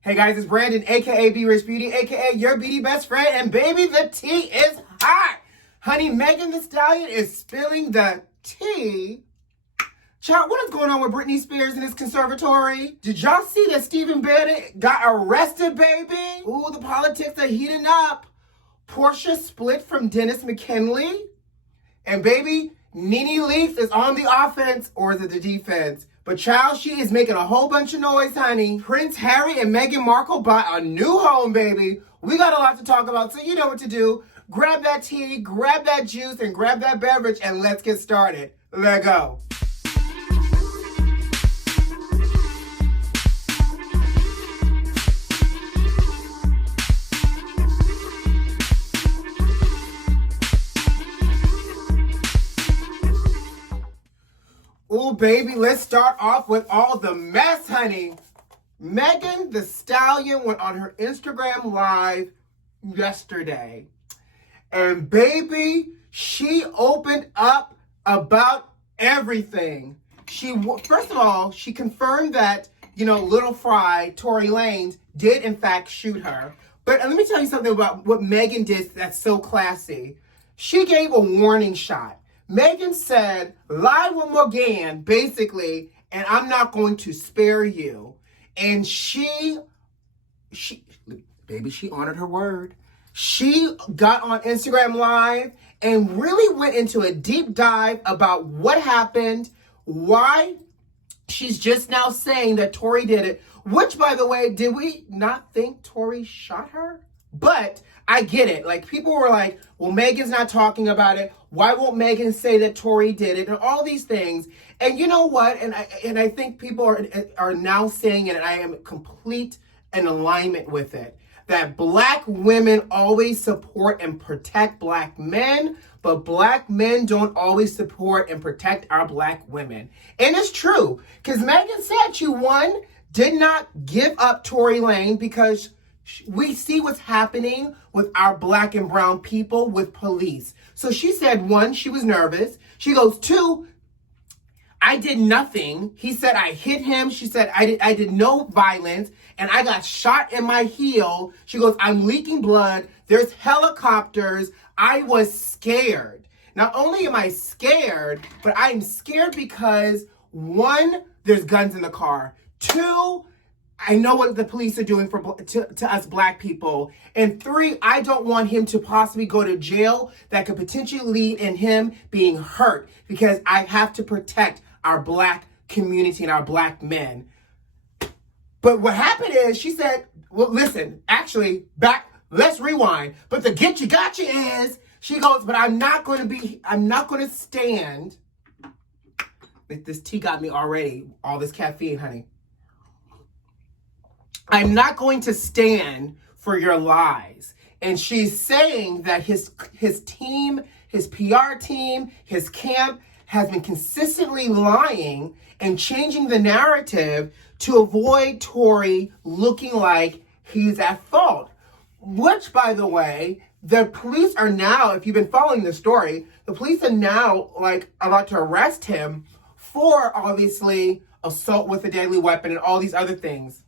Hey guys, it's Brandon, aka B.Rich Beauty, aka your beauty best friend, and baby, the tea is hot. Honey, Megan Thee Stallion is spilling the tea. Child, what is going on with Britney Spears and his conservatory? Did y'all see that Stephen Bannon got arrested, baby? Ooh, the politics are heating up. Portia split from Dennis McKinley. And baby, NENE Leakes is on the offense, or is it the defense? But child, she is making a whole bunch of noise, honey. Prince Harry and Meghan Markle bought a new home, baby. We got a lot to talk about, so you know what to do. Grab that tea, grab that juice, and grab that beverage, and let's get started. Let's go. Ooh, baby, let's start off with all the mess, honey. Megan Thee Stallion went on her Instagram Live yesterday. And baby, she opened up about everything. First of all, she confirmed that, Little Fry, Tory Lanez, did in fact shoot her. But let me tell you something about what Megan did that's so classy. She gave a warning shot. Megan said, lie one more again, basically, and I'm not going to spare you. And she honored her word. She got on Instagram Live and really went into a deep dive about what happened, why she's just now saying that Tory did it, which, by the way, did we not think Tory shot her? But I get it. Like, people were like, well, Megan's not talking about it. Why won't Megan say that Tory did it? And all these things. And you know what? And I think people are now saying it, and I am complete in alignment with it, that Black women always support and protect Black men, but Black men don't always support and protect our Black women. And it's true, because Megan said she, one, did not give up Tory Lanez because we see what's happening with our Black and brown people with police. So she said, one, she was nervous. She goes, two, I did nothing. He said, I hit him. She said, I did no violence, and I got shot in my heel. She goes, I'm leaking blood. There's helicopters. I was scared. Not only am I scared, but I am scared because, one, there's guns in the car. Two, I know what the police are doing to us Black people. And three, I don't want him to possibly go to jail that could potentially lead in him being hurt, because I have to protect our Black community and our Black men. But what happened is, she said, well, listen, actually, let's rewind. But the get you gotcha is, she goes, but I'm not going to stand. This tea got me already, all this caffeine, honey. I'm not going to stand for your lies. And she's saying that his team, his PR team, his camp has been consistently lying and changing the narrative to avoid Tory looking like he's at fault. Which, by the way, the police are now, if you've been following the story, the police are now about to arrest him for, obviously, assault with a deadly weapon and all these other things.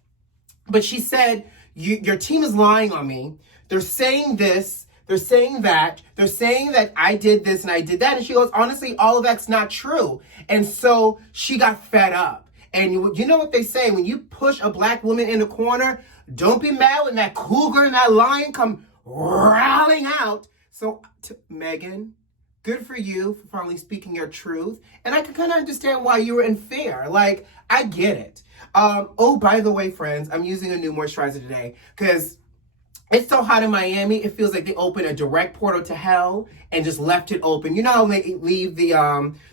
But she said, your team is lying on me. They're saying this, they're saying that, they're saying that I did this and I did that. And she goes, honestly, all of that's not true. And so she got fed up. And you know what they say, when you push a Black woman in the corner, don't be mad when that cougar and that lion come rallying out. So, Megan, good for you for finally speaking your truth. And I can kind of understand why you were in fear. Like, I get it. Oh, by the way, friends, I'm using a new moisturizer today because it's so hot in Miami. It feels like they opened a direct portal to hell and just left it open. You know how they leave the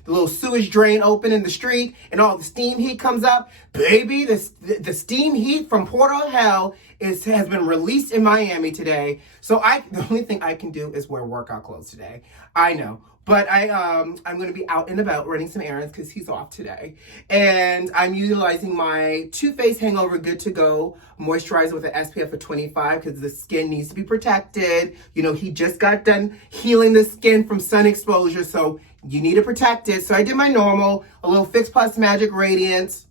little sewage drain open in the street and all the steam heat comes up? Baby, the steam heat from portal to hell has been released in Miami today. So the only thing I can do is wear workout clothes today. I know. But I'm going to be out and about running some errands because he's off today. And I'm utilizing my Too Faced Hangover Good to Go moisturizer with an SPF of 25 because the skin needs to be protected. You know, he just got done healing the skin from sun exposure, so you need to protect it. So I did my normal, a little Fix Plus Magic Radiance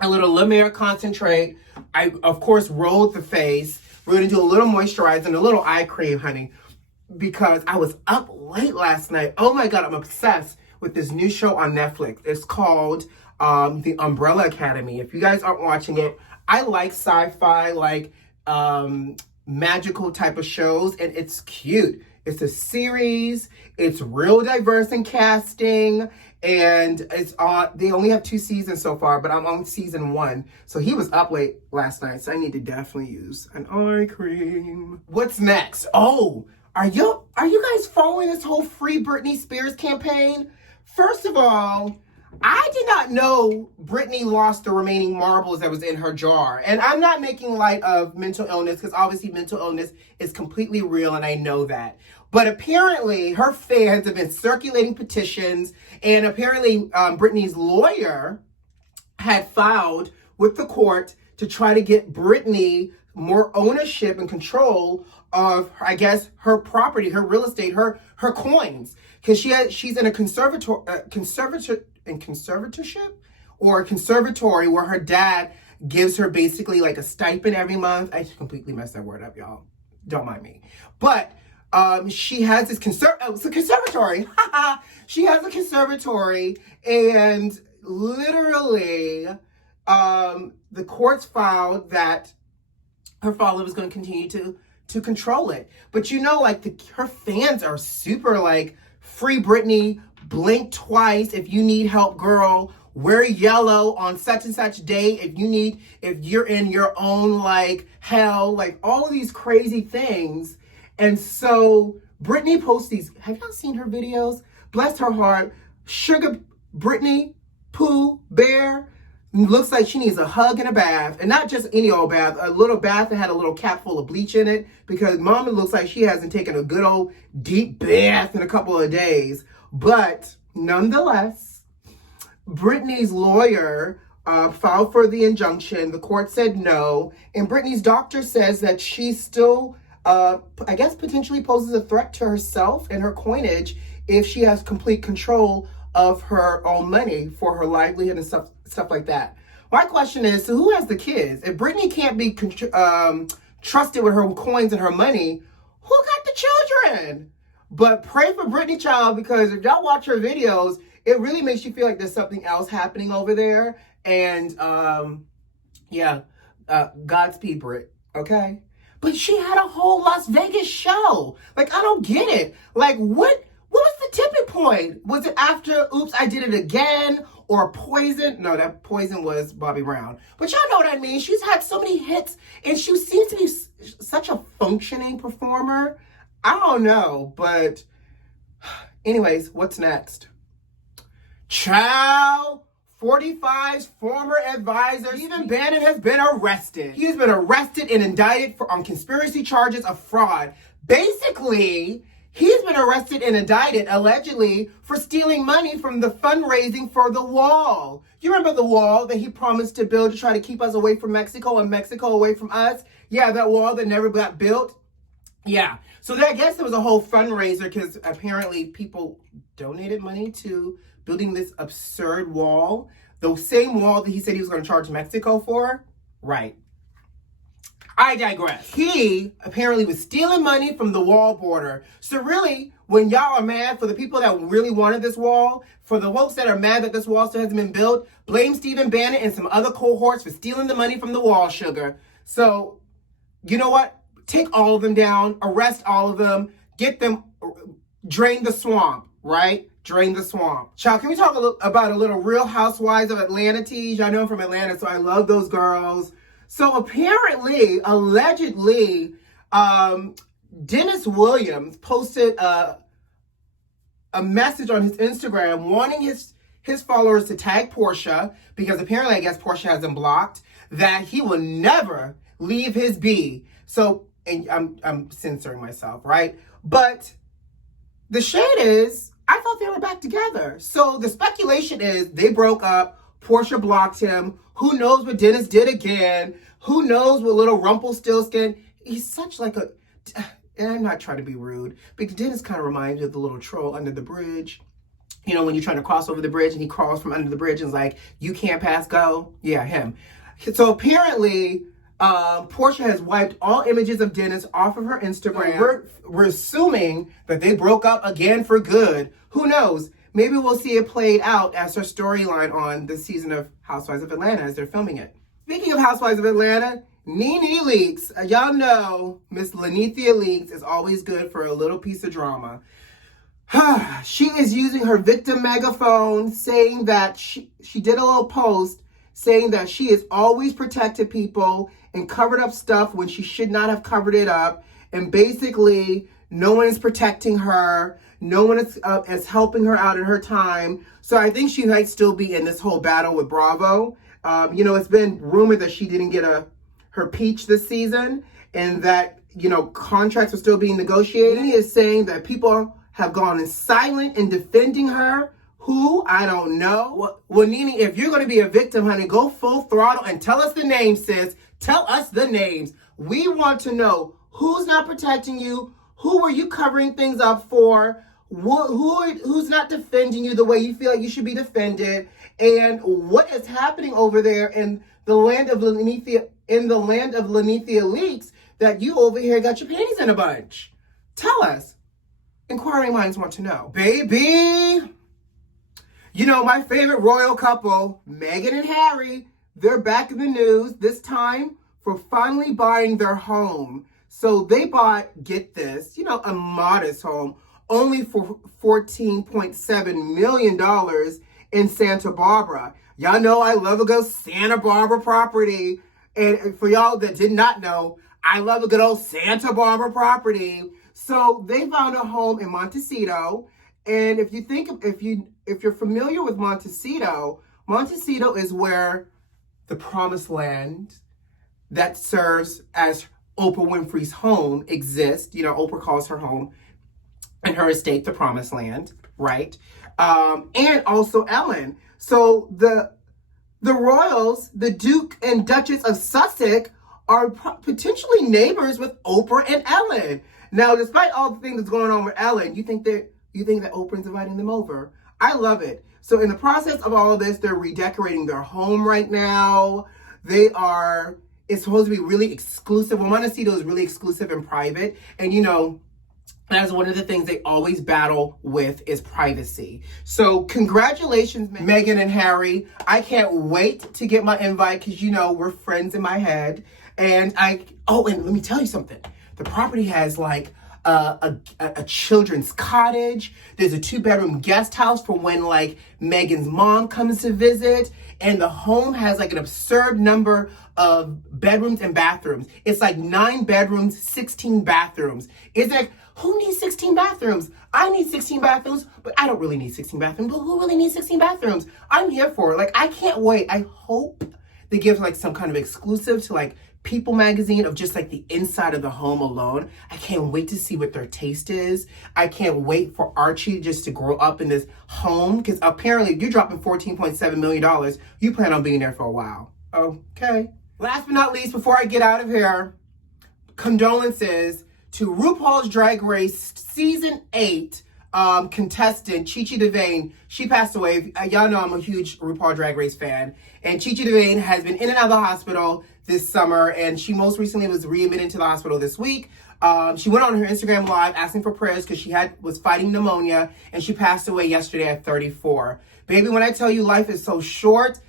a little La Mer concentrate. I, of course, rolled the face. We're going to do a little moisturizer and a little eye cream, honey, because I was up late last night. Oh my God, I'm obsessed with this new show on Netflix. It's called The Umbrella Academy. If you guys aren't watching it, I like sci-fi, like magical type of shows, and it's cute. It's a series. It's real diverse in casting, and it's on. They only have 2 seasons so far, but I'm on season 1. So he was up late last night, so I need to definitely use an eye cream. What's next? Oh, are you guys following this whole Free Britney Spears campaign? First of all, I did not know Britney lost the remaining marbles that was in her jar. And I'm not making light of mental illness, because obviously mental illness is completely real, and I know that. But apparently her fans have been circulating petitions, and apparently Britney's lawyer had filed with the court to try to get Britney more ownership and control of, I guess, her property, her real estate, her coins. Because she's in a conservatorship or a conservatory where her dad gives her basically like a stipend every month. I completely messed that word up, y'all. Don't mind me. But she has this it's a conservatory. She has a conservatory, and literally the courts filed that her father was going to continue to control it. But you know, like her fans are super like, free Britney, blink twice if you need help, girl. Wear yellow on such and such day if you're in your own like hell, like all of these crazy things. And so Britney posts these. Have y'all seen her videos? Bless her heart. Sugar Britney, Pooh Bear, looks like she needs a hug and a bath. And not just any old bath, a little bath that had a little cap full of bleach in it, because mama looks like she hasn't taken a good old deep bath in a couple of days. But nonetheless, Britney's lawyer filed for the injunction. The court said no. And Britney's doctor says that she still, I guess, potentially poses a threat to herself and her coinage if she has complete control of her own money for her livelihood and stuff like that. My question is, so who has the kids? If Britney can't be trusted with her coins and her money, who got the children? But pray for Britney, child, because if y'all watch her videos, it really makes you feel like there's something else happening over there. And Godspeed, Brit, okay? But she had a whole Las Vegas show. Like, I don't get it. Like, what was the tipping point? Was it after Oops, I Did It Again, or Poison? No, that Poison was Bobby Brown. But y'all know what I mean. She's had so many hits, and she seems to be such a functioning performer. I don't know, but anyways, what's next? Child, 45's former advisor, Stephen Bannon, has been arrested. He has been arrested and indicted on conspiracy charges of fraud. Basically, he's been arrested and indicted, allegedly, for stealing money from the fundraising for the wall. You remember the wall that he promised to build to try to keep us away from Mexico and Mexico away from us? Yeah, that wall that never got built. Yeah. So I guess there was a whole fundraiser because apparently people donated money to building this absurd wall. The same wall that he said he was going to charge Mexico for. Right. I digress. He apparently was stealing money from the wall border. So really, when y'all are mad for the people that really wanted this wall, for the folks that are mad that this wall still hasn't been built, blame Stephen Bannon and some other cohorts for stealing the money from the wall, sugar. So, you know what? Take all of them down, arrest all of them, get them, drain the swamp, right? Drain the swamp. Child, can we talk about a little Real Housewives of Atlanta tease? Y'all know I'm from Atlanta, so I love those girls. So apparently, allegedly, Dennis Williams posted a message on his Instagram wanting his followers to tag Portia, because apparently, I guess Portia has him blocked, that he will never leave his B. So, and I'm censoring myself, right? But the shade is, I thought they were back together. So the speculation is they broke up, Portia blocked him. Who knows what Dennis did again? Who knows what little Rumpelstiltskin? He's such like a, and I'm not trying to be rude, but Dennis kind of reminds me of the little troll under the bridge. You know, when you're trying to cross over the bridge and he crawls from under the bridge and is like, you can't pass go. Yeah, him. So apparently, Portia has wiped all images of Dennis off of her Instagram. We're assuming that they broke up again for good. Who knows? Maybe we'll see it played out as her storyline on this season of Housewives of Atlanta as they're filming it. Speaking of Housewives of Atlanta, NENE Leakes. Y'all know Miss Lenethea Leakes is always good for a little piece of drama. She is using her victim megaphone, saying that she did a little post saying that she has always protected people and covered up stuff when she should not have covered it up. And basically, no one is protecting her. No one is helping her out in her time. So I think she might still be in this whole battle with Bravo. You know, it's been rumored that she didn't get her peach this season and that, you know, contracts are still being negotiated. He is saying that people have gone silent in defending her. Who? I don't know. Well, NENE, if you're going to be a victim, honey, go full throttle and tell us the names, sis. Tell us the names. We want to know who's not protecting you, who are you covering things up for, who's not defending you the way you feel like you should be defended, and what is happening over there in the land of Lenethea, Leakes, that you over here got your panties in a bunch. Tell us. Inquiring minds want to know. Baby, you know, my favorite royal couple, Meghan and Harry, they're back in the news, this time for finally buying their home. So they bought, get this, you know, a modest home, only for $14.7 million in Santa Barbara. Y'all know I love a good Santa Barbara property. And for y'all that did not know, I love a good old Santa Barbara property. So they found a home in Montecito. And if you're familiar with Montecito, Montecito is where the promised land that serves as Oprah Winfrey's home exists. You know, Oprah calls her home and her estate the promised land, right? And also Ellen. So the royals, the Duke and Duchess of Sussex, are potentially neighbors with Oprah and Ellen. Now, despite all the things that's going on with Ellen, you think that Oprah's inviting them over? I love it. So in the process of all of this, they're redecorating their home right now. It's supposed to be really exclusive. Well, Montecito is really exclusive and private. And you know, that's one of the things they always battle with is privacy. So congratulations, Meghan and Harry. I can't wait to get my invite because, you know, we're friends in my head. And and let me tell you something. The property has like a children's cottage. There's a 2-bedroom guest house for when like Meghan's mom comes to visit. And the home has like an absurd number of bedrooms and bathrooms. It's like 9 bedrooms, 16 bathrooms. It's like, who needs 16 bathrooms? I need 16 bathrooms, but I don't really need 16 bathrooms. But who really needs 16 bathrooms? I'm here for it. Like, I can't wait. I hope they give like some kind of exclusive to like People magazine of just like the inside of the home alone. I can't wait to see what their taste is. I can't wait for Archie just to grow up in this home because apparently if you're dropping $14.7 million, you plan on being there for a while. Okay. Last but not least, before I get out of here, condolences to RuPaul's Drag Race Season 8 contestant, Chi Chi DeVayne. She passed away. Y'all know I'm a huge RuPaul Drag Race fan. And Chi Chi DeVayne has been in and out of the hospital this summer, and she most recently was readmitted to the hospital this week. She went on her Instagram Live asking for prayers because she was fighting pneumonia, and she passed away yesterday at 34. Baby, when I tell you life is so short,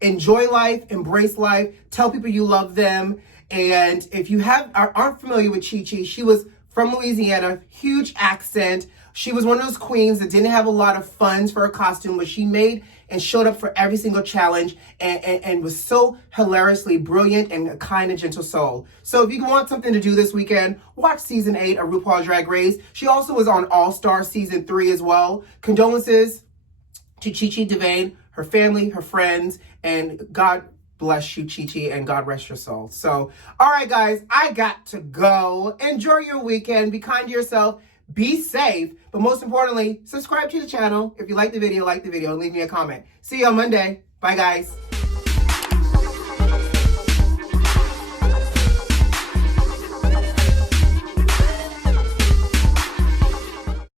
enjoy life, embrace life, tell people you love them. And if you aren't familiar with Chi Chi, she was from Louisiana, huge accent. She was one of those queens that didn't have a lot of funds for her costume, but she made and showed up for every single challenge and was so hilariously brilliant and a kind and gentle soul. So if you want something to do this weekend, watch Season 8 of RuPaul's Drag Race. She also was on All-Star Season 3 as well. Condolences to Chi Chi DeVayne, her family, her friends, and God bless you, Chi Chi, and God rest your soul. So, all right, guys, I got to go. Enjoy your weekend. Be kind to yourself. Be safe. But most importantly, subscribe to the channel. If you like the video, and leave me a comment. See you on Monday. Bye, guys.